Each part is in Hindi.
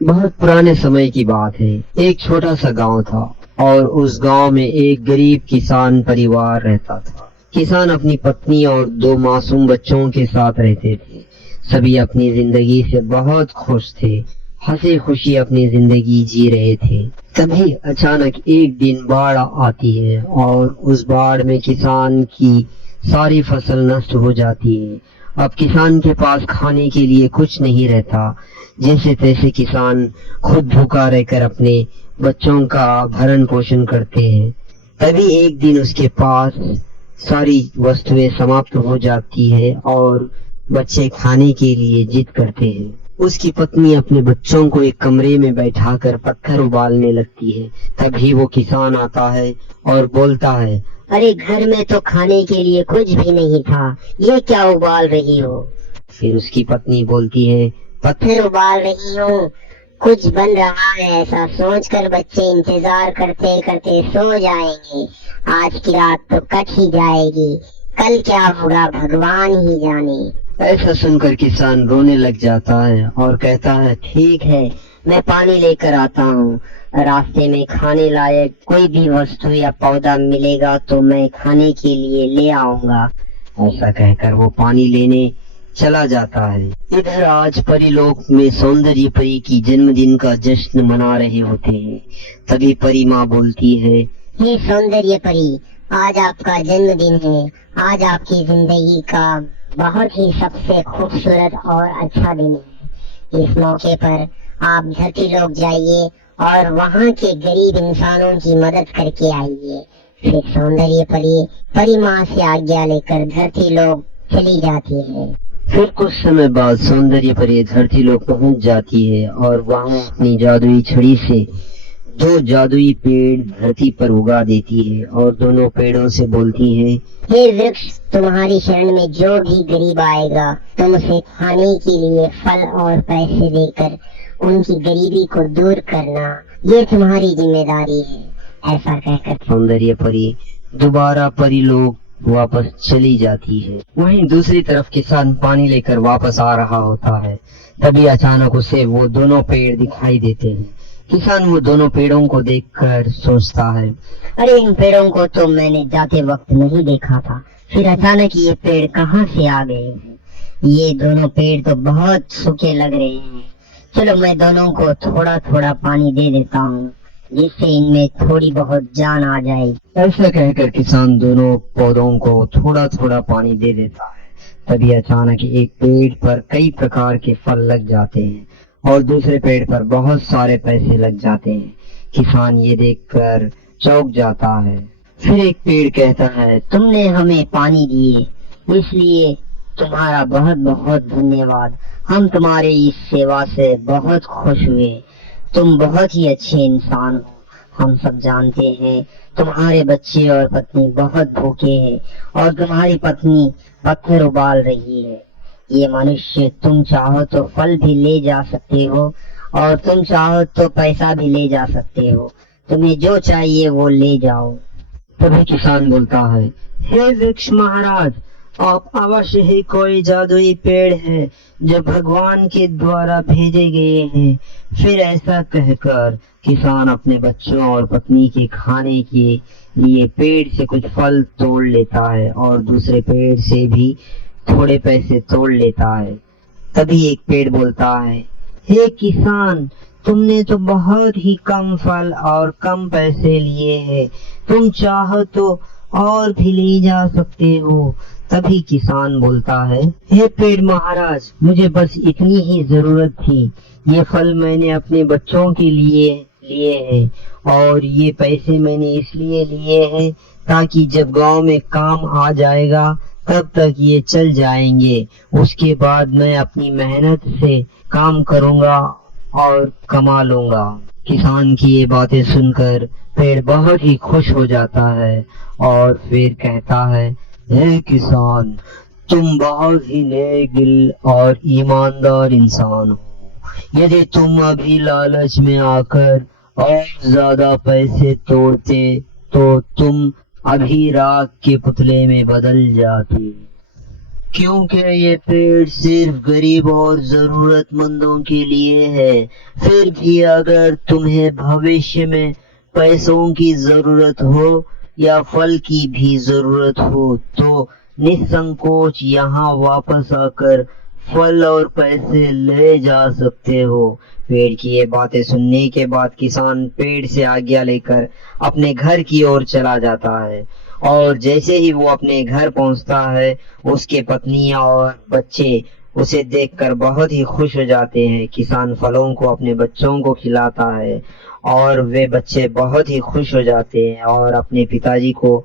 बहुत पुराने समय की बात है। एक छोटा सा गांव था और उस गांव में एक गरीब किसान परिवार रहता था। किसान अपनी पत्नी और दो मासूम बच्चों के साथ रहते थे। सभी अपनी जिंदगी से बहुत खुश थे, हंसी खुशी अपनी जिंदगी जी रहे थे। तभी अचानक एक दिन बाढ़ आती है और उस बाढ़ में किसान की सारी फसल नष्ट हो जाती है। अब किसान के पास खाने के लिए कुछ नहीं रहता। जैसे तैसे किसान खुद भूखा रहकर अपने बच्चों का भरण पोषण करते हैं। तभी एक दिन उसके पास सारी वस्तुएं समाप्त हो जाती है और बच्चे खाने के लिए जिद करते हैं। उसकी पत्नी अपने बच्चों को एक कमरे में बैठाकर पत्थर उबालने लगती है। तभी वो किसान आता है और बोलता है, अरे घर में तो खाने के लिए कुछ भी नहीं था, ये क्या उबाल रही हो? फिर उसकी पत्नी बोलती है, पत्थर उबाल रही हूँ, कुछ बन रहा है ऐसा सोचकर बच्चे इंतजार करते करते सो जाएंगे। आज की रात तो कट ही जाएगी, कल क्या होगा भगवान ही जाने। ऐसा सुनकर किसान रोने लग जाता है और कहता है, ठीक है, मैं पानी लेकर आता हूँ। रास्ते में खाने लायक कोई भी वस्तु या पौधा मिलेगा तो मैं खाने के लिए ले आऊंगा। ऐसा कहकर वो पानी लेने चला जाता है। इधर आज परीलोक में सौंदर्य परी की जन्मदिन का जश्न मना रहे होते हैं। तभी परी माँ बोलती है, हे सौंदर्य परी, आज आपका जन्मदिन है। आज आपकी जिंदगी का बहुत ही सबसे खूबसूरत और अच्छा दिन है। इस मौके पर आप धरती लोक जाइए और वहाँ के गरीब इंसानों की मदद करके आइए। फिर सौंदर्य परी माँ से आज्ञा लेकर धरती लोक चली जाती है। फिर कुछ समय बाद सौंदर्य परी धरती लोक पहुंच जाती है और वहां अपनी जादुई छड़ी से दो जादुई पेड़ धरती पर उगा देती है और दोनों पेड़ों से बोलती है, हे वृक्ष, तुम्हारी शरण में जो भी गरीब आएगा तुम उसे खाने के लिए फल और पैसे देकर उनकी गरीबी को दूर करना, ये तुम्हारी जिम्मेदारी है। ऐसा कहकर सौंदर्य परी दोबारा परीलोक वापस चली जाती है। वहीं दूसरी तरफ किसान पानी लेकर वापस आ रहा होता है। तभी अचानक उसे वो दोनों पेड़ दिखाई देते हैं। किसान वो दोनों पेड़ों को देखकर सोचता है, अरे इन पेड़ों को तो मैंने जाते वक्त नहीं देखा था, फिर अचानक ये पेड़ कहाँ से आ गए? ये दोनों पेड़ तो बहुत सूखे लग रहे हैं। चलो मैं दोनों को थोड़ा थोड़ा पानी दे देता हूँ, जिससे इनमें थोड़ी बहुत जान आ जाएगी। ऐसा कहकर किसान दोनों पौधों को थोड़ा थोड़ा पानी दे देता है। तभी अचानक एक पेड़ पर कई प्रकार के फल लग जाते हैं और दूसरे पेड़ पर बहुत सारे पैसे लग जाते हैं। किसान ये देखकर चौंक जाता है। फिर एक पेड़ कहता है, तुमने हमें पानी दिए, इसलिए तुम्हारा बहुत बहुत धन्यवाद। हम तुम्हारे इस सेवा से बहुत खुश हुए। तुम बहुत ही अच्छे इंसान हो। हम सब जानते हैं तुम्हारे बच्चे और पत्नी बहुत भूखे हैं और तुम्हारी पत्नी पत्थर उबाल रही है। ये मनुष्य तुम चाहो तो फल भी ले जा सकते हो और तुम चाहो तो पैसा भी ले जा सकते हो। तुम्हें जो चाहिए वो ले जाओ। तभी किसान बोलता है, हे वृक्ष महाराज, आप अवश्य ही कोई जादुई पेड़ है जो भगवान के द्वारा भेजे गए हैं। फिर ऐसा कहकर किसान अपने बच्चों और पत्नी के खाने के लिए पेड़ से कुछ फल तोड़ लेता है और दूसरे पेड़ से भी थोड़े पैसे तोड़ लेता है। तभी एक पेड़ बोलता है, हे किसान, तुमने तो बहुत ही कम फल और कम पैसे लिए हैं। तुम चाहो तो और भी ले जा सकते हो। तभी किसान बोलता है, हे पेड़ महाराज, मुझे बस इतनी ही जरूरत थी। ये फल मैंने अपने बच्चों के लिए हैं और ये पैसे मैंने इसलिए लिए हैं ताकि जब गांव में काम आ जाएगा तब तक ये चल जाएंगे। उसके बाद मैं अपनी मेहनत से काम करूंगा और कमा लूंगा। किसान की ये बातें सुनकर पेड़ बहुत ही खुश हो जाता है और फिर कहता है, हे किसान, तुम बहुत ही नेक दिल और ईमानदार इंसान हो। यदि तुम अभी लालच में आकर और ज्यादा पैसे तोड़ते तो तुम अभी राख के पुतले में बदल जाते। क्योंकि ये पेड़ सिर्फ गरीब और जरूरतमंदों के लिए है। फिर भी अगर तुम्हें भविष्य में पैसों की जरूरत हो या फल की भी जरूरत हो तो निसंकोच यहाँ वापस आकर फल और पैसे ले जा सकते हो। पेड़ की ये बातें सुनने के बाद किसान पेड़ से आज्ञा लेकर अपने घर की ओर चला जाता है और जैसे ही वो अपने घर पहुंचता है उसके पत्नी और बच्चे उसे देखकर बहुत ही खुश हो जाते हैं। किसान फलों को अपने बच्चों को खिलाता है और वे बच्चे बहुत ही खुश हो जाते हैं और अपने पिताजी को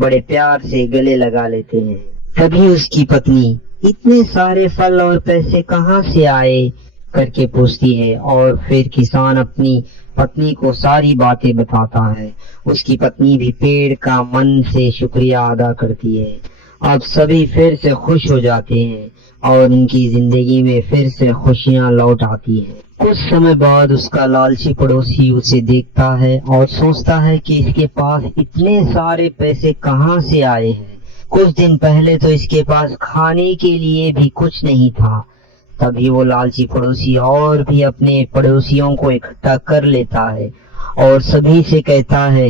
बड़े प्यार से गले लगा लेते हैं। तभी उसकी पत्नी इतने सारे फल और पैसे कहाँ से आए करके पूछती है और फिर किसान अपनी पत्नी को सारी बातें बताता है। उसकी पत्नी भी पेड़ का मन से शुक्रिया अदा करती है। अब सभी फिर से खुश हो जाते हैं और उनकी जिंदगी में फिर से खुशियां लौट आती हैं। कुछ समय बाद उसका लालची पड़ोसी उसे देखता है और सोचता है कि इसके पास इतने सारे पैसे कहाँ से आए हैं। कुछ दिन पहले तो इसके पास खाने के लिए भी कुछ नहीं था। तभी वो लालची पड़ोसी और भी अपने पड़ोसियों को इकट्ठा कर लेता है और सभी से कहता है,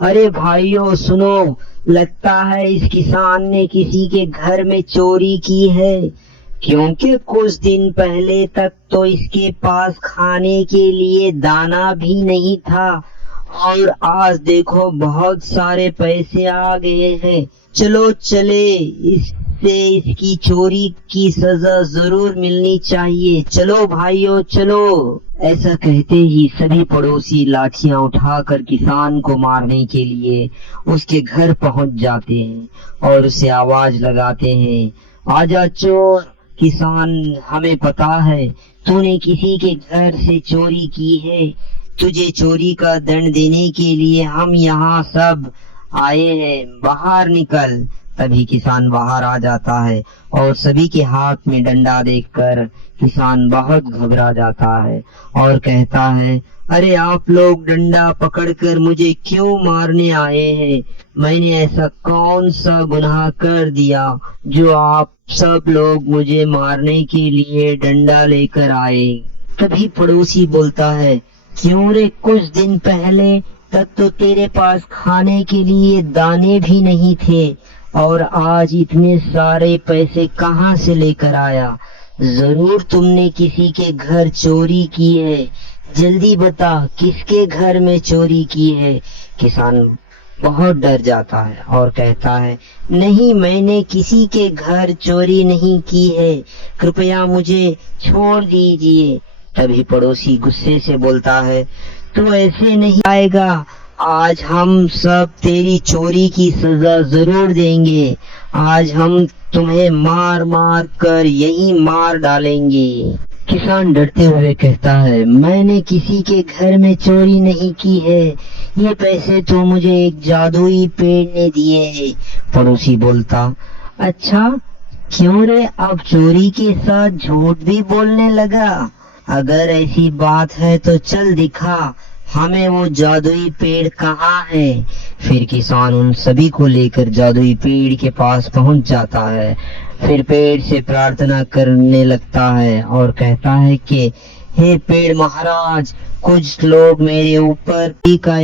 अरे भाइयों सुनो, लगता है इस किसान ने किसी के घर में चोरी की है, क्योंकि कुछ दिन पहले तक तो इसके पास खाने के लिए दाना भी नहीं था और आज देखो बहुत सारे पैसे आ गए हैं। चलो चले, इससे इसकी चोरी की सजा जरूर मिलनी चाहिए। चलो भाइयों चलो। ऐसा कहते ही सभी पड़ोसी लाठियां उठाकर किसान को मारने के लिए उसके घर पहुंच जाते हैं और उसे आवाज लगाते हैं, आजा चोर। किसान, हमें पता है तूने किसी के घर से चोरी की है, तुझे चोरी का दंड देने के लिए हम यहाँ सब आए हैं, बाहर निकल। तभी किसान बाहर आ जाता है और सभी के हाथ में डंडा देखकर किसान बहुत घबरा जाता है और कहता है, अरे आप लोग डंडा पकड़कर मुझे क्यों मारने आए हैं? मैंने ऐसा कौन सा गुनाह कर दिया जो आप सब लोग मुझे मारने के लिए डंडा लेकर आए? तभी पड़ोसी बोलता है, क्यों रे, कुछ दिन पहले तक तो तेरे पास खाने के लिए दाने भी नहीं थे और आज इतने सारे पैसे कहाँ से लेकर आया? जरूर तुमने किसी के घर चोरी की है, जल्दी बता किसके घर में चोरी की है? किसान बहुत डर जाता है और कहता है, नहीं, मैंने किसी के घर चोरी नहीं की है, कृपया मुझे छोड़ दीजिए। तभी पड़ोसी गुस्से से बोलता है, तू ऐसे नहीं आएगा, आज हम सब तेरी चोरी की सजा जरूर देंगे। आज हम तुम्हें मार मार कर यहीं मार डालेंगे। किसान डरते हुए कहता है, मैंने किसी के घर में चोरी नहीं की है, ये पैसे तो मुझे एक जादुई पेड़ ने दिए हैं। पड़ोसी बोलता, अच्छा क्यों रे, अब चोरी के साथ झूठ भी बोलने लगा? अगर ऐसी बात है तो चल दिखा हमें वो जादुई पेड़ कहाँ है। फिर किसान उन सभी को लेकर जादुई पेड़ के पास पहुंच जाता है। फिर पेड़ से प्रार्थना करने लगता है और कहता है कि हे पेड़ महाराज, कुछ लोग मेरे ऊपर का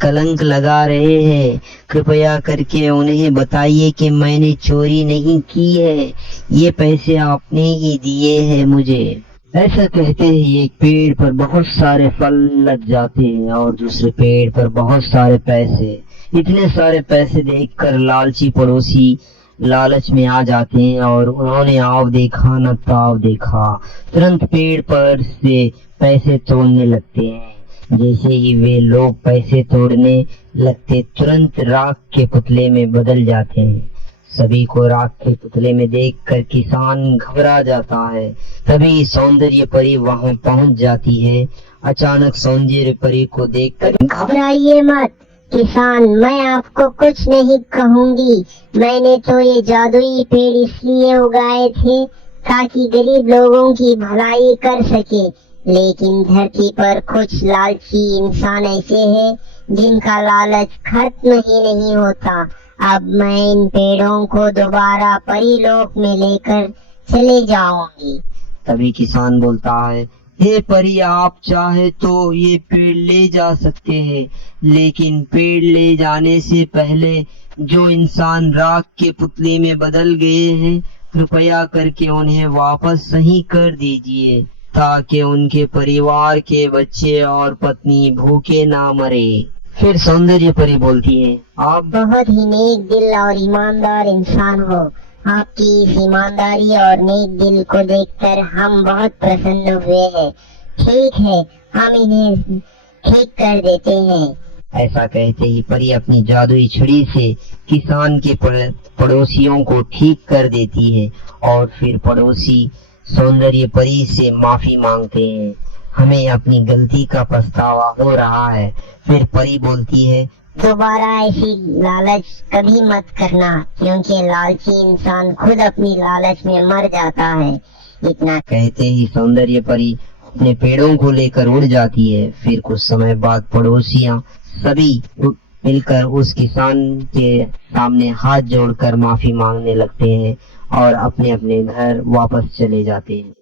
कलंक लगा रहे हैं, कृपया करके उन्हें बताइए कि मैंने चोरी नहीं की है, ये पैसे आपने ही दिए हैं मुझे। ऐसा कहते ही एक पेड़ पर बहुत सारे फल लग जाते हैं और दूसरे पेड़ पर बहुत सारे पैसे। इतने सारे पैसे देखकर लालची पड़ोसी लालच में आ जाते हैं और उन्होंने आव देखा न ताव देखा, तुरंत पेड़ पर से पैसे तोड़ने लगते हैं। जैसे ही वे लोग पैसे तोड़ने लगते तुरंत राख के पुतले में बदल जाते हैं। सभी को राख के पुतले में देखकर किसान घबरा जाता है। तभी सौंदर्य परी वहां पहुंच जाती है। अचानक सौंदर्य परी को देखकर, घबराइए मत किसान, मैं आपको कुछ नहीं कहूंगी। मैंने तो ये जादुई पेड़ इसलिए उगाए थे ताकि गरीब लोगों की भलाई कर सके, लेकिन धरती पर कुछ लालची इंसान ऐसे हैं जिनका लालच खत्म ही नहीं होता। अब मैं इन पेड़ों को दोबारा परीलोक में लेकर चले जाऊंगी। तभी किसान बोलता है, हे परी, आप चाहे तो ये पेड़ ले जा सकते हैं, लेकिन पेड़ ले जाने से पहले जो इंसान राख के पुतले में बदल गए हैं, कृपया करके उन्हें वापस सही कर दीजिए, ताकि उनके परिवार के बच्चे और पत्नी भूखे ना मरे। फिर सौंदर्य परी बोलती है, आप बहुत ही नेक दिल और ईमानदार इंसान हो। आपकी इस ईमानदारी और नेक दिल को देखकर हम बहुत प्रसन्न हुए हैं। ठीक है, हम इन्हें ठीक कर देते हैं। ऐसा कहते ही परी अपनी जादुई छड़ी से किसान के पड़ोसियों को ठीक कर देती है और फिर पड़ोसी सौंदर्य परी से माफी मांगते हैं। हमें अपनी गलती का पछतावा हो रहा है। फिर परी बोलती है, दोबारा ऐसी लालच कभी मत करना, क्योंकि लालची इंसान खुद अपनी लालच में मर जाता है। इतना कहते ही सौंदर्य परी अपने पेड़ों को लेकर उड़ जाती है। फिर कुछ समय बाद पड़ोसियां सभी मिलकर उस किसान के सामने हाथ जोड़कर माफी मांगने लगते हैं और अपने अपने घर वापस चले जाते हैं।